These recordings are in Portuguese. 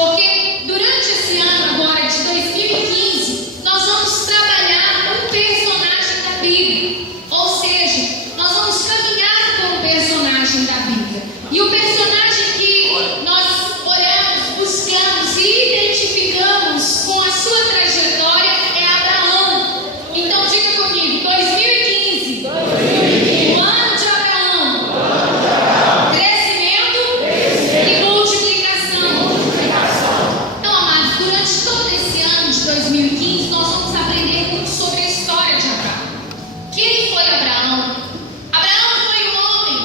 porque durante esse ano agora de 2015, nós vamos trabalhar um personagem da Bíblia, ou seja, nós vamos caminhar com um personagem da Bíblia. E o personagem que nós olhamos, buscamos e identificamos com a sua trajetória é Abraão. Então diga comigo, 2015, o ano de Abraão, crescimento e multiplicação. Então, amados, durante todo esse ano de 2015, nós vamos aprender muito sobre a história de Abraão. Quem foi Abraão? Abraão foi um homem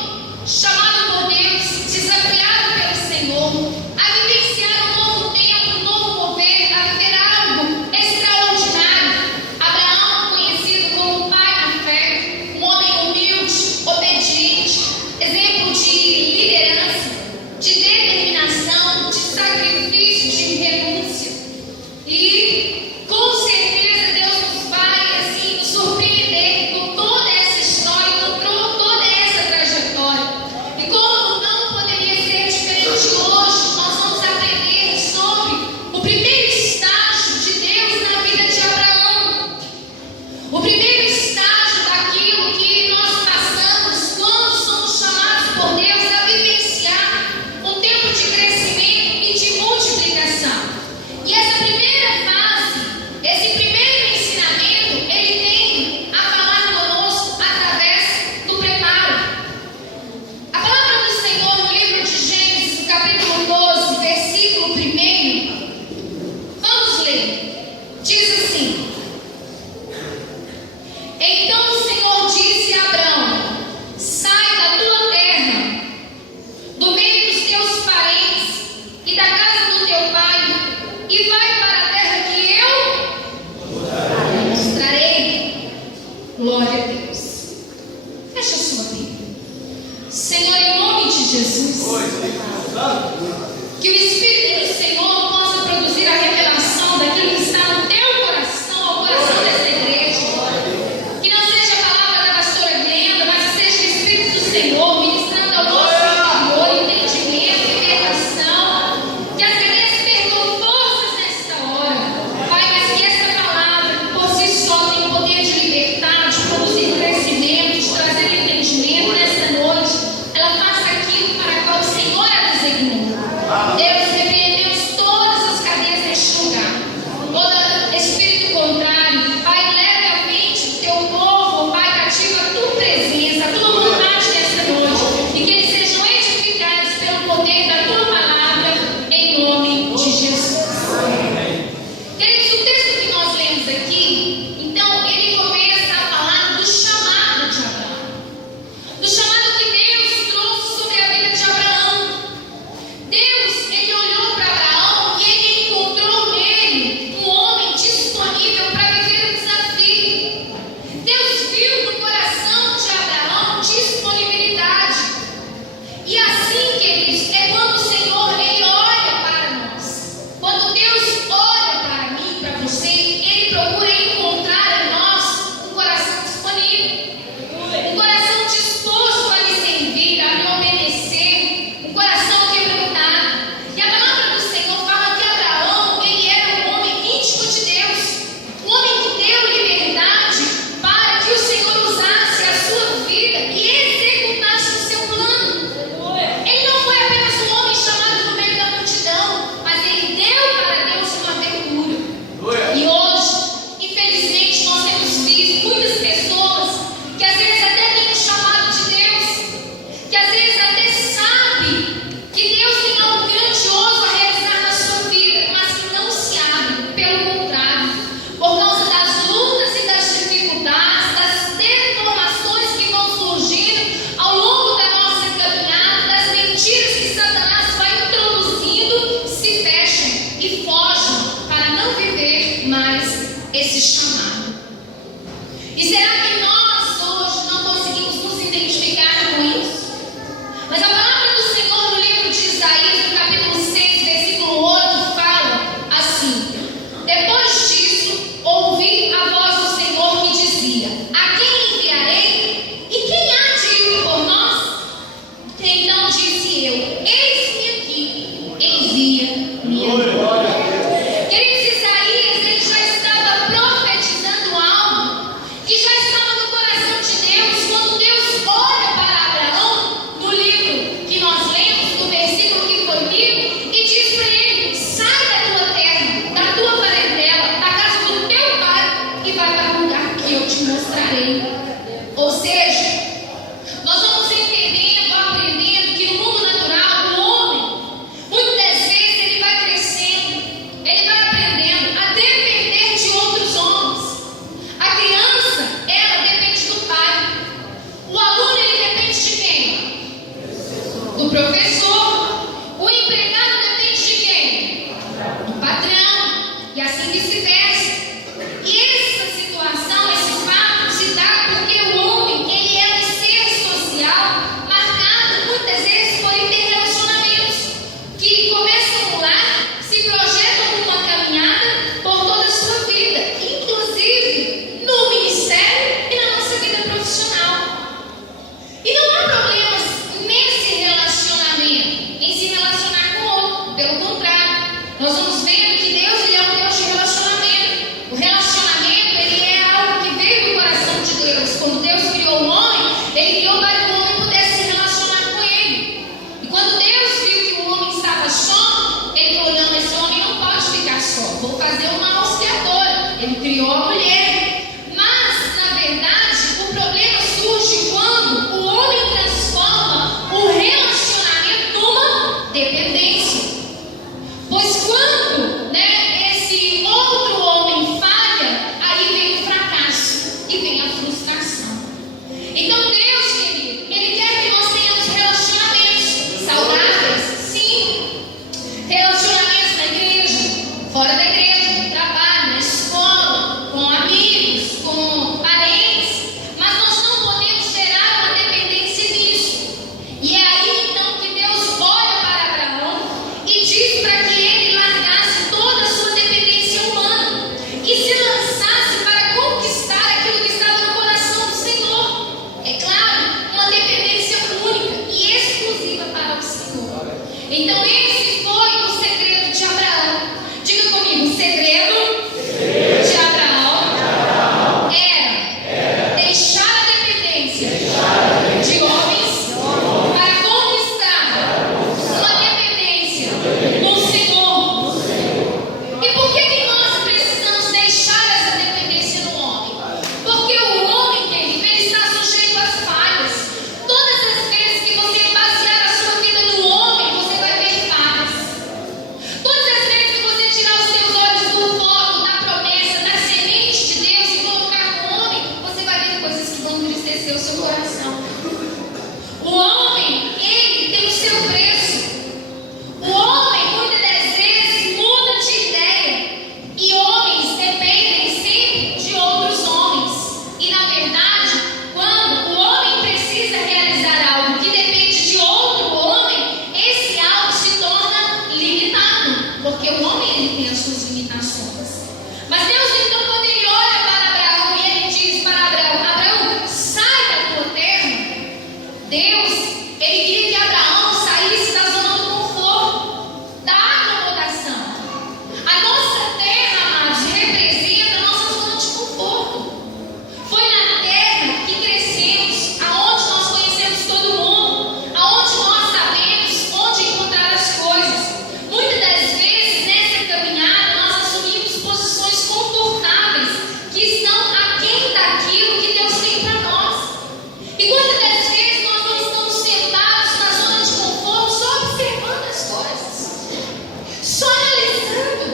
chamado por Deus, desafiado pelo Senhor, a vivenciar um novo tempo, um novo mover, a viver algo extraordinário. Abraão, conhecido como pai na fé, um homem humilde, obediente, exemplo de liderança, de determinação, de sacrifício, de renúncia. E com certeza Deus nos vai assim nos surpreender com toda essa história, com toda essa trajetória. E como não poderia ser diferente hoje, nós vamos aprender sobre o primeiro estágio de Deus na vida de Abraão. O primeiro estágio daquilo que nós passamos quando somos chamados por Deus a vivenciar um tempo de crescimento e de multiplicação. E essa primeira fase, esse primeiro ensinamento, ele tem a falar conosco através do preparo. A palavra do Senhor no livro de Gênesis, no capítulo 12, versículo 1, vamos ler. Diz assim: Então o Senhor disse a Abraão: Sai da tua terra, do meio dos teus parentes e da casa do teu pai, e vai para a terra que eu mostrarei. Glória a Deus. Fecha a sua Bíblia. Senhor, em nome de Jesus, que o Espírito do Senhor possa produzir a revelação daquilo que está no teu coração, ao coração dessa igreja. Que não seja a palavra da pastora Glenda, mas que seja o Espírito do Senhor ministrando ao nosso interior entendimento e libertação. Que as cadeias percam forças nesta hora, Pai, mas que esta palavra, que por si só tem o poder de libertar, de produzir crescimento, de trazer entendimento nesta noite, ela faça aquilo para qual o Senhor a designou. Deus, seja, nós vamos entendendo, aprendendo que no mundo natural, o homem, muitas das vezes, ele vai crescendo, ele vai aprendendo a depender de outros homens. A criança, ela depende do pai. O aluno, ele depende de quem? Do professor. O empregado depende de quem? Do patrão. E assim vice-versa. E essa situação, esse fato se dá porque o homem, ele é um ser social marcado muitas vezes por interrelacionamentos que começam no lar, se projetam numa caminhada por toda a sua vida, inclusive no ministério e na nossa vida profissional. E não há problemas nesse relacionamento, em se relacionar com o outro. Pelo contrário, nós vamos vendo que Deus, ele é um Deus de relacionamento. O relacionamento, ele é algo que veio do coração de Deus. Quando Deus criou o homem, ele criou para que o homem pudesse se relacionar com ele. E quando Deus viu que o homem estava só, ele falou: não, esse homem não pode ficar só, vou fazer uma auxiliadora. Ele criou a mulher. Mas, na verdade, o problema surge quando o homem transforma o relacionamento numa dependência. Pois quando, esse outro homem falha, aí vem o fracasso e vem a frustração. Então Deus, querido, ele quer que nós tenhamos relacionamentos saudáveis, sim. Relacionamentos na igreja, fora da igreja, no trabalho, na escola, com amigos, com parentes. Mas nós não podemos gerar uma dependência nisso. E é aí então que Deus olha para Abraão e diz para que ele largasse toda a sua dependência humana e se lançasse para conquistar aquilo que estava no coração do Senhor. É claro, uma dependência única e exclusiva para o Senhor. Então esse foi o segredo de Abraão. Diga comigo: o segredo de Abraão era deixar a dependência de homens para conquistar uma dependência no Senhor. E por que nós precisamos deixar essa dependência no homem? Porque o homem, querido, ele está sujeito às falhas. Todas as vezes que você basear a sua vida no homem, você vai ver falhas. Todas as vezes que você tirar os seus olhos do foco, da promessa, da semente de Deus e colocar no homem, você vai ver coisas que vão entristecer o seu coração. O homem, ele tem o seu preço. O homem, muitas das vezes, muda de ideia. E homens dependem sempre de outros homens. E, na verdade, quando o homem precisa realizar algo que depende de outro homem, esse algo se torna limitado. Porque o homem, ele tem as suas limitações. Mas Deus, então, quando ele olha para Abraão e ele diz para Abraão: Abraão, sai da tua terra. Deus, ele queria que Abraão saísse da zona do conforto, da acomodação. A nossa terra, amados, representa a nossa zona de conforto. Foi na terra que crescemos, aonde nós conhecemos todo mundo, aonde nós sabemos onde encontrar as coisas. Muitas das vezes, nessa caminhada, nós assumimos posições confortáveis que estão aquém daquilo que Deus tem para nós. E quantas das vezes nós não estamos sentados na zona de conforto, só observando as coisas, só analisando,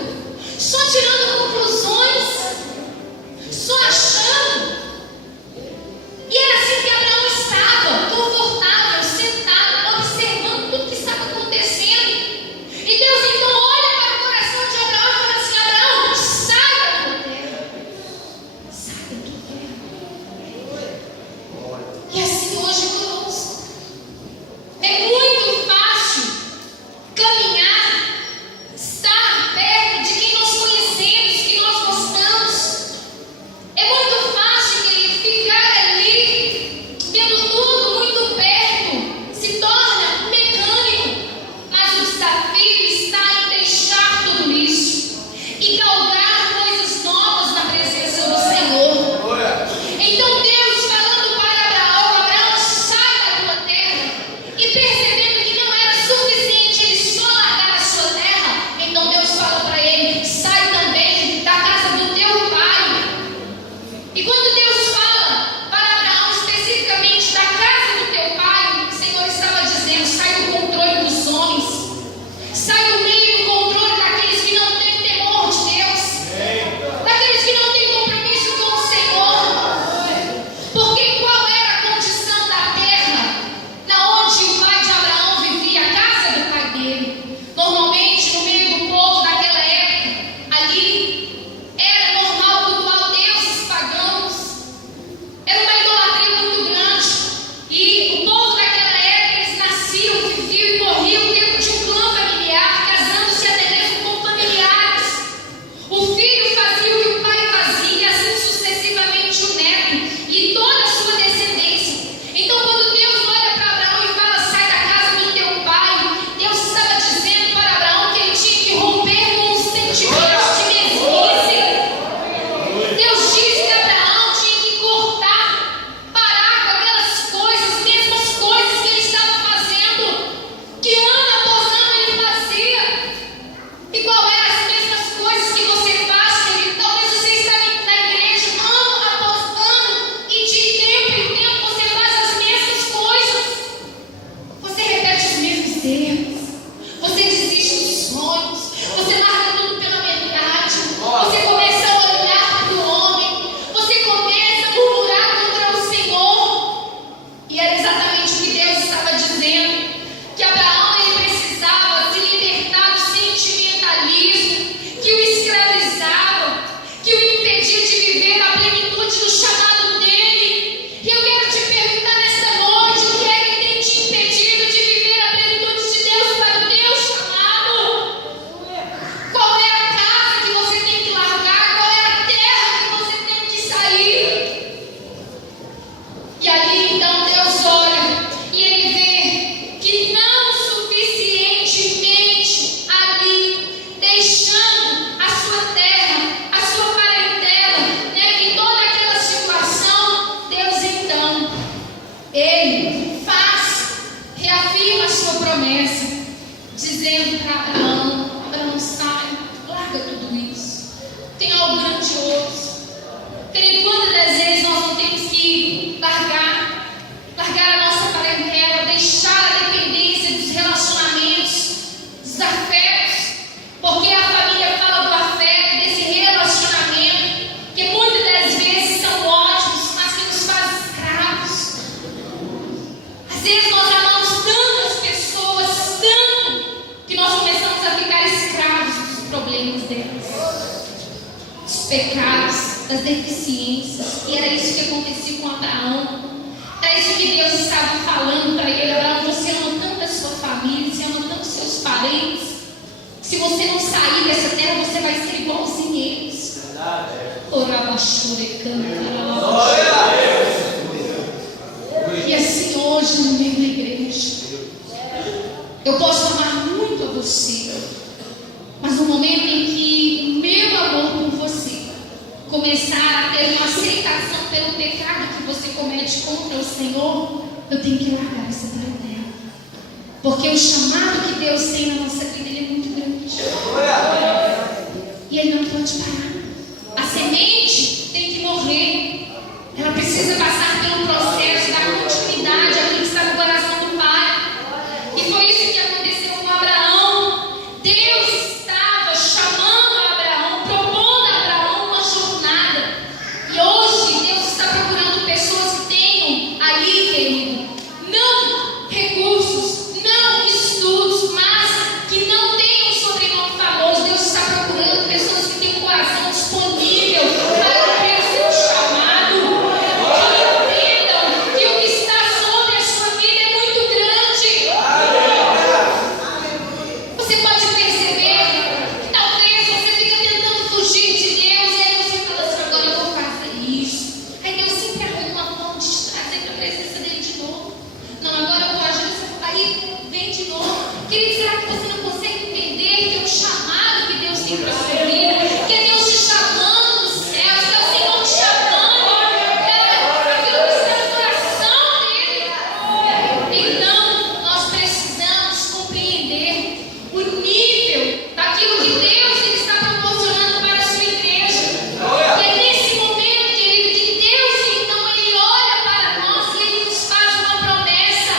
só tirando conclusões, só achando. E era assim que Abraão estava, confortável, sentado, observando tudo que estava acontecendo. E Deus então olha para o coração de Abraão e fala assim: Abraão, sai da tua terra. Sai da tua terra. E assim Ele reafirma a sua promessa, dizendo para Abraão: Abraão, sai, larga tudo isso, tem algo grandioso. Querido, quantas das vezes nós não temos que largar a nossa parentela, deixar a dependência dos relacionamentos, dos afetos, porque a família fala do afeto, desse relacionamento, que muitas das vezes são ótimos, mas que nos fazem escravos. Às vezes nós amamos tantas pessoas, tanto, que nós começamos a ficar escravos dos problemas delas, dos pecados, das deficiências. E era isso que acontecia com Abraão. Era isso que Deus estava falando para ele: Abraão, você ama tanto a sua família, você ama tanto os seus parentes. Se você não sair dessa terra, você vai ser igualzinho eles. E assim hoje no meio da igreja, eu posso amar muito a você, mas no momento em que o meu amor por você começar a ter uma aceitação pelo pecado que você comete contra o Senhor, eu tenho que largar essa parentela, porque o chamado que Deus tem na nossa vida, ele é muito grande, e ele não pode parar. A semente tem que morrer, ela precisa passar pelo processo da continuidade, aquilo que está no coração do Pai. E foi isso que aconteceu com Abraão. Deus estava chamando Abraão, propondo a Abraão uma jornada. E hoje Deus está procurando pessoas que tenham ali, querido, não recursos, não estudos, mas que não tenham um sobrenome famoso. Deus está procurando pessoas que têm um coração disponível para cumprir o seu chamado, que entendam que o que está sobre a sua vida é muito grande. Você pode perceber que talvez você fica tentando fugir de Deus, e aí você fala assim: agora eu vou fazer isso. Aí Deus sempre arruma uma forma de te trazer para a presença dele de novo. Não, agora eu vou agir. Aí vem de novo. Querido, será que você não consegue entender que é o chamado que Deus tem para a sua vida? Que é Deus te chamando dos céus, que é o Senhor te chamando, aquilo que está no coração dele. Então, nós precisamos compreender o nível daquilo que Deus ele está proporcionando para a sua igreja. E é nesse momento, querido, que Deus, então, ele olha para nós e ele nos faz uma promessa.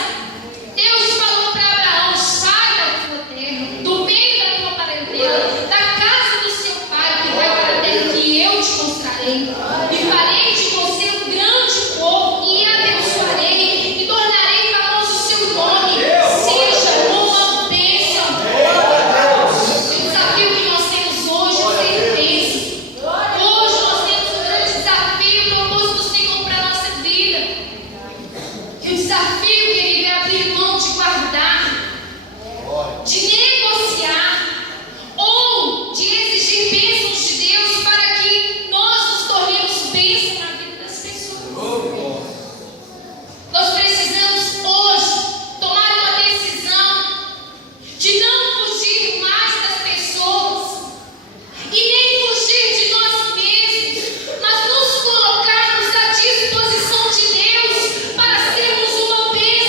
Deus falou para Abraão: sai da tua terra, do meio da tua parentela, da casa do seu pai, que vai para a terra que eu te mostrarei. E farei de você um grande povo, e abençoarei, e tornarei famoso o seu nome. Seja uma bênção. O desafio que nós temos hoje é ser bênção. Hoje nós temos um grande desafio proposto do Senhor para a nossa vida. E o desafio, querido, é abrir mão de guardar, de negociar ou de exigir bênçãos de Deus para que nós nos tornemos bênção na vida das pessoas. Nós precisamos hoje tomar uma decisão de não fugir mais das pessoas e nem fugir de nós mesmos, mas nos colocarmos à disposição de Deus para sermos uma bênção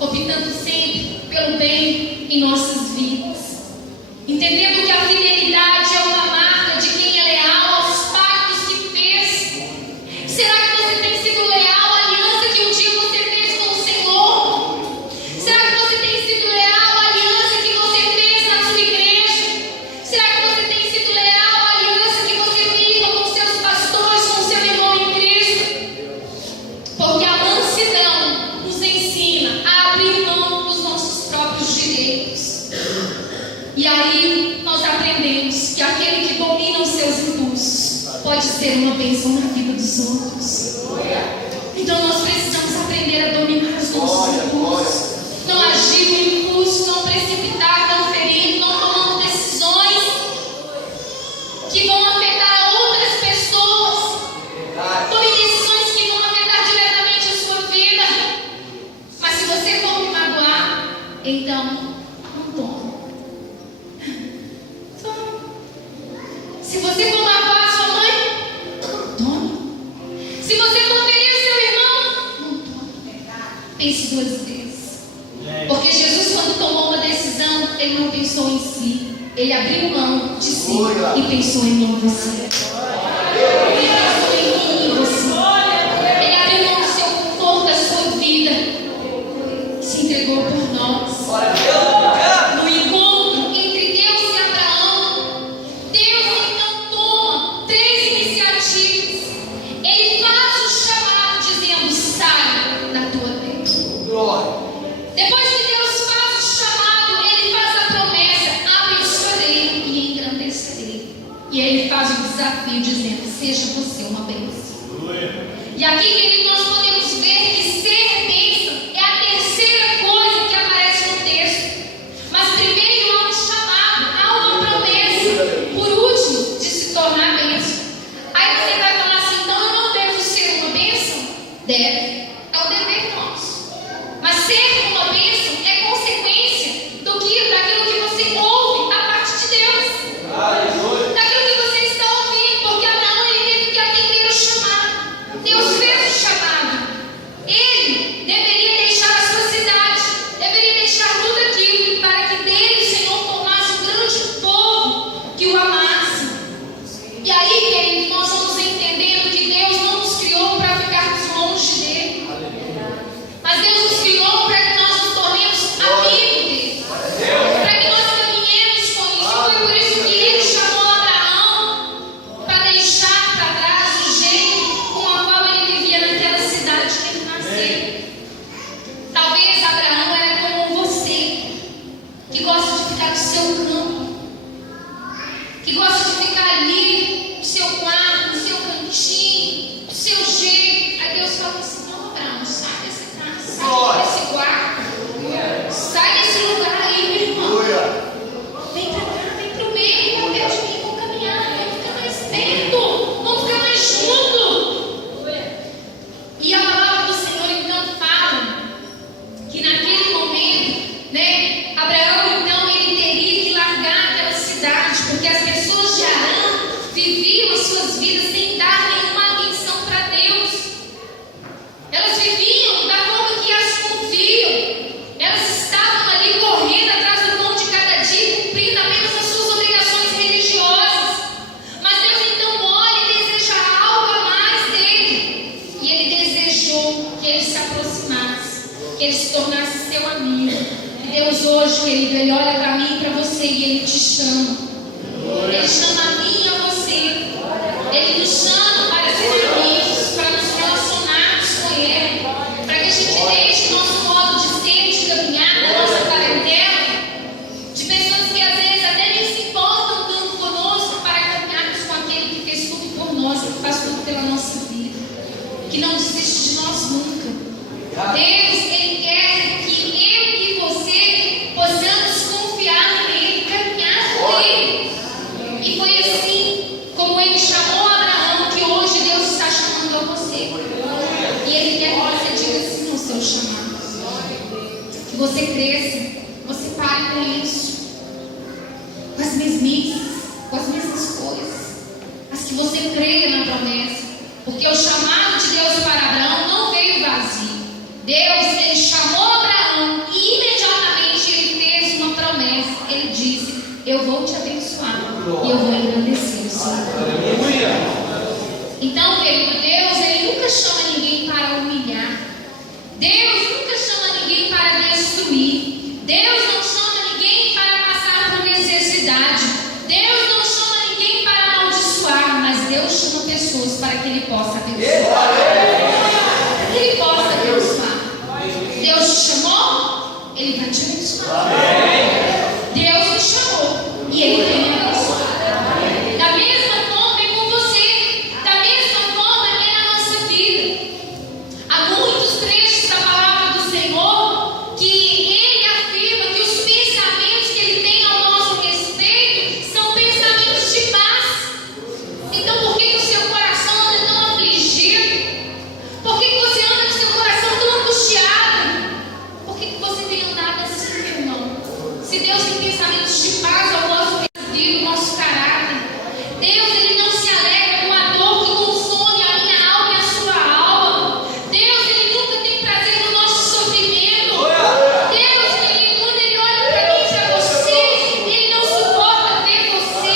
optando sempre pelo bem em nossas vidas, entendendo que a fidelidade é uma marca de quem é leal aos pactos que fez. Será que você tem sido leal à aliança que um dia você fez com o Senhor? Será que você tem sido leal à aliança que você fez na sua igreja? Será que você tem sido leal à aliança que você firma com seus pastores, com seu irmão em Cristo? Porque a mansidão nos ensina a abrir mão dos nossos próprios direitos. E aí nós aprendemos que aquele que domina os seus impulsos pode ser uma bênção na vida dos outros. Então nós precisamos aprender a dominar os nossos impulsos. Não agir no impulso, não precipitar, não ferir, não tomando decisões que vão afetar a outras pessoas. Tome decisões que vão afetar diretamente a sua vida. Mas se você for me magoar, então não tome. Se você for magoar a sua mãe, não tome. Se você for ferir o seu irmão, não tome. Pense duas vezes. Porque Jesus, quando tomou uma decisão, ele não pensou em si. Ele abriu mão de si e pensou em mim e você. Ele pensou em mim e você. Ele abriu mão do seu conforto, da sua vida. Se entregou por nós. No encontro entre Deus e Abraão, Deus então toma 3 iniciativas. Ele faz o chamado dizendo: sai da tua terra. Depois que Deus faz o chamado, ele faz a promessa: abençoarei e engrandecerei. E ele faz o desafio dizendo: seja você uma bênção. E aqui, querido, nós podemos ver que ser bênção é a terceira coisa que aparece no texto. Mas primeiro há um chamado, há uma promessa. Por último, de se tornar bênção. Aí você vai falar assim: então eu não devo ser uma bênção? Deve. É o dever nosso. Mas ser uma bênção é consequência daquilo que você ouve a parte de Deus. Daquilo que você está ouvindo. Porque Abraão, ele teve que atender o chamado. Deus fez o chamado. Ele deveria deixar a sua cidade, deveria deixar tudo aquilo, para que dele o Senhor formasse um grande povo que o amasse. E aí, querido, nós vamos entendendo que Deus não nos criou para ficarmos longe dele, mas Deus nos criou para que nós nos tornemos amigos dele, para que nós caminhemos com isso. Foi por isso que ele chamou Abraão para deixar para trás o jeito com o qual ele vivia naquela cidade que ele nasceu. Talvez Abraão era como você, que gosta de ficar no seu campo, que gosta de ficar ali no seu quarto, no seu cantinho, do seu jeito. Aí Deus fala assim: não, Abraão, sai dessa casa, sai desse quarto, sai desse lugar aí, meu irmão. Vem pra cá, vem pro meio, meu Deus de mim, vamos caminhar, vamos ficar mais perto, vamos ficar mais junto. E a palavra do Senhor então fala que naquele momento, né, Abraão então ele teria que largar aquela cidade, porque as pessoas de Arã viviam as suas vidas sem dar nenhuma atenção para Deus. Elas viviam da forma que as confiam. Elas estavam ali correndo atrás do pão de cada dia, cumprindo apenas as suas obrigações religiosas. Mas Deus então olha e deseja algo a mais dele. E ele desejou que ele se aproximasse, que ele se tornasse seu amigo. E Deus hoje, querido, ele olha para mim e para você e ele te chama. Ele chama a mim e a você. Ele nos chama para ser amigos, para nos relacionarmos com ele, para que a gente deixe nosso modo de ser, de caminhar na nossa parentela, de pessoas que às vezes até nem se importam tanto conosco, para caminharmos com aquele que fez tudo por nós, que faz tudo pela nossa vida, que não desiste de nós nunca. Deus, ele quer que eu e você possamos confiar nele, caminhar com ele. E foi assim como ele chamou Abraão, que hoje Deus está chamando a você. E ele quer que você diga sim ao seu chamado, que você cresça, você pare com isso, com as mesmices, com as mesmas coisas, mas que você creia na promessa. Porque o chamado de Deus para Abraão não veio vazio. Deus, ele chamou Abraão Deus não chama ninguém para passar por necessidade. Deus não chama ninguém para amaldiçoar, mas Deus chama pessoas para que Ele possa abençoar. Ele possa abençoar. Deus te chamou, Ele vai te abençoar. Deus me chamou e Ele vai me abençoar. Da mesma forma é com você, da mesma forma é na nossa vida. Há muitos trechos da palavra do Senhor que Ele afirma que os pensamentos que Ele tem ao nosso respeito são pensamentos de paz. Então por que o seu coração anda tão afligido? Por que você anda com seu coração tão angustiado? Por que você tem andado assim, meu irmão? Se Deus tem pensamentos de paz ao nosso vida, ao nosso caráter, Deus, Ele não se alegra com a dor que consome a minha alma e a sua alma. Deus, Ele nunca tem prazer no nosso sofrimento. Deus, quando Ele olha para mim e para você, Ele não suporta ver você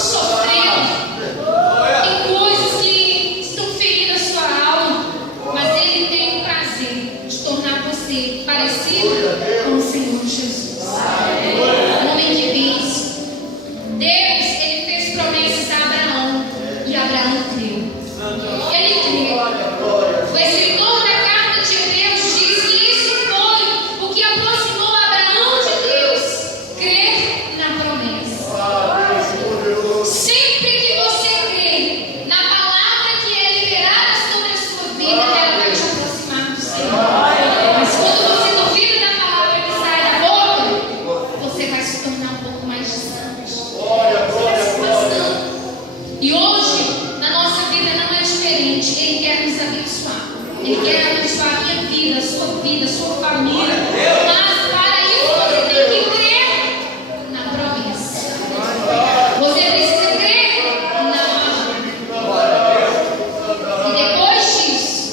sofrendo. Tem coisas que estão ferindo a sua alma, mas Ele tem o prazer de tornar você parecido com o Senhor Jesus. O homem que vence. Deus, Ele fez promessas a Abraão e Abraão creu. Ele creu. O escritor da carta de Hebreus diz que isso foi o que aproximou Abraão de Deus, crer na promessa. Sempre que você crê na palavra que é liberada sobre a sua vida, ela vai te aproximar do Senhor. Mas quando você duvida da palavra que sai da boca, você vai se tornar um pouco mais distante. Você vai se afastando. E hoje, na nossa vida não é diferente. Ele quer nos abençoar. Ele quer abençoar a minha vida, a sua família. Mas para isso você tem que crer na promessa. Você precisa crer na palavra. E depois disso,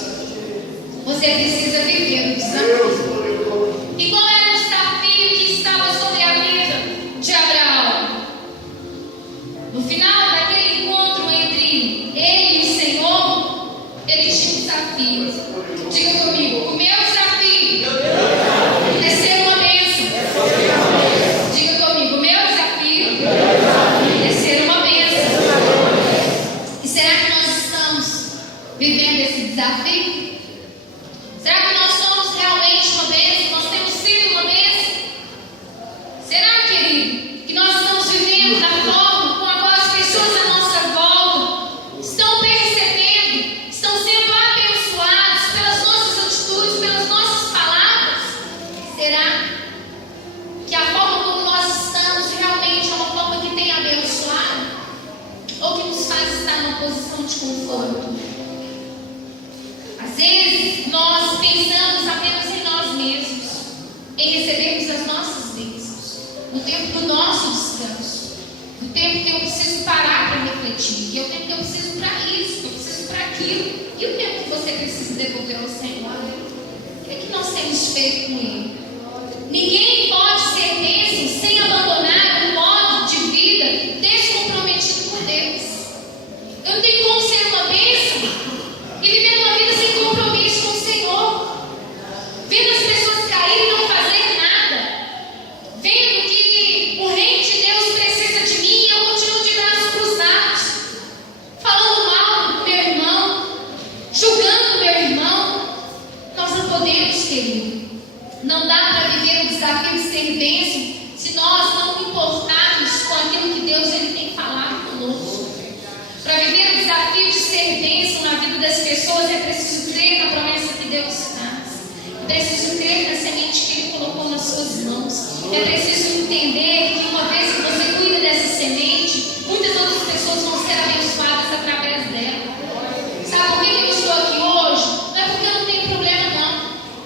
você precisa viver o desafio. E qual era o desafio que estava sobre a vida de Abraão? No final daquele encontro entre ele e o Senhor, ele tinha um desafio. Diga comigo, o meu desafio é ser uma bênção. Diga comigo, o meu desafio é ser uma bênção. E será que nós estamos vivendo esse desafio? Será que nós somos realmente uma bênção? Nós temos sido uma bênção? Será, querido, que nós estamos vivendo da forma com a qual as pessoas à nossa volta estão percebendo, estão sendo abençoadas pelas nossas atitudes, pelas nossas palavras? Será que a forma como nós estamos realmente é uma forma que tem abençoado? Ou que nos faz estar numa posição de conforto? Às vezes nós pensamos apenas em nós mesmos, em recebermos as nossas bênçãos, no tempo do nosso descanso, no tempo que eu preciso parar para refletir, que é o tempo que eu preciso para isso, que eu preciso para aquilo, e o tempo que você precisa devolver ao Senhor. O que é que nós temos feito com Ele? Ninguém pode ser bênção sem abandonar um modo de vida descomprometido por Deus. Eu não tenho como ser uma bênção e viver uma vida sem compromisso com o Senhor, vendo as pessoas caírem e não fazer nada, vendo que o reino de Deus precisa de mim e eu continuo de braços cruzados, falando mal do meu irmão, julgando o meu irmão. Nós não podemos, querido. Não dá para viver o desafio de ser bênção se nós não importarmos com aquilo que Deus ele tem falado conosco. Para viver o desafio de ser bênção na vida das pessoas é preciso crer na promessa que Deus faz. É preciso crer na semente que Ele colocou nas suas mãos. É preciso entender que uma vez que você cuida dessa semente, muitas outras pessoas vão ser abençoadas através dela. Sabe por que eu estou aqui hoje? Não é porque eu não tenho problema, não.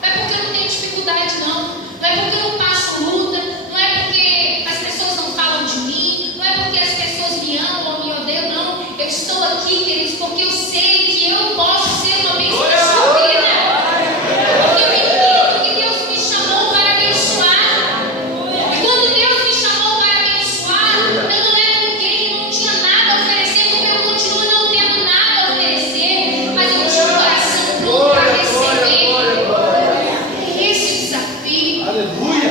Não é porque eu não tenho dificuldade, não. Não é porque eu não passo luta. Não é porque as pessoas não falam de mim. Não é porque as pessoas me amam ou me odeiam, não. Eu estou aqui, queridos, porque eu sei que eu posso ser uma bênção na sua vida. Porque eu entendo que Deus me chamou para abençoar. E quando Deus me chamou para abençoar, eu não era ninguém, não tinha nada a oferecer, como eu continuo não tendo nada a oferecer, mas eu tinha um coração pronto para receber. Esse é o desafio. Aleluia.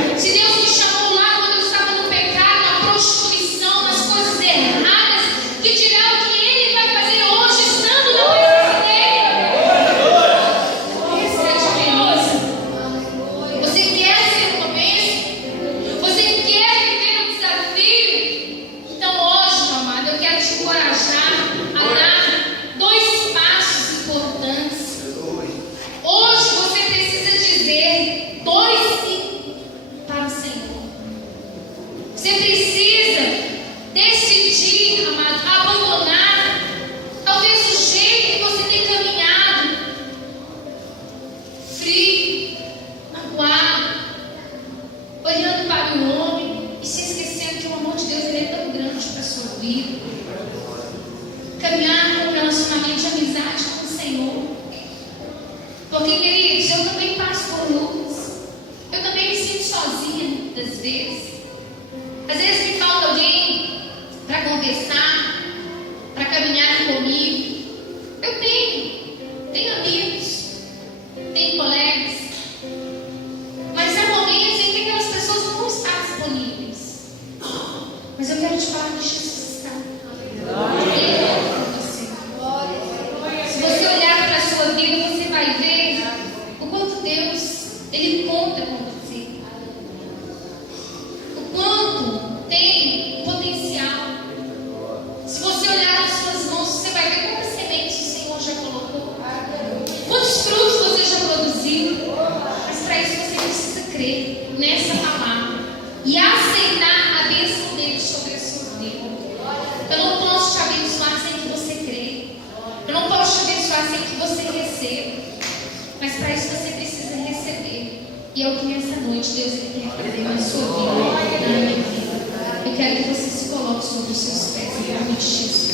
vezes. Às vezes me falta alguém para conversar, para caminhar comigo. Eu tenho amigos, tenho colegas, mas há momentos em que aquelas pessoas não vão estar disponíveis. Mas eu quero te falar que Jesus está. Ele conta com você. Se você olhar para a sua vida, você vai ver o quanto Deus, Ele conta com você. O quanto tem potencial. Se você olhar nas suas mãos, você vai ver quantas sementes o Senhor já colocou. Quantos frutos você já produziu. Mas para isso você precisa crer nessa palavra e aceitar a bênção dele sobre a sua vida. Eu não posso te abençoar sem que você creia. Eu não posso te abençoar sem que você receba. Mas para isso você precisa receber. E é o que nessa noite Deus quer fazer na sua vida, na minha vida. Eu quero que você se coloque sobre os seus pés em nome de Jesus.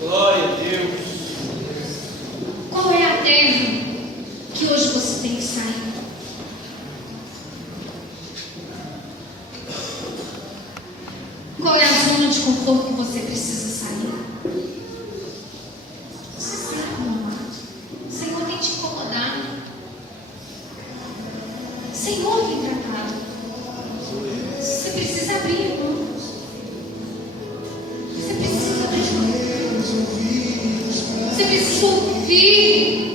Glória a Deus. Qual é a terra que hoje você tem que sair? Qual é a zona de conforto que você precisa sair? Você sabe, meu amado. O Senhor tem te incomodado. O Senhor tem tratado. Você precisa abrir mão. Você precisa abrir mão. Você precisa ouvir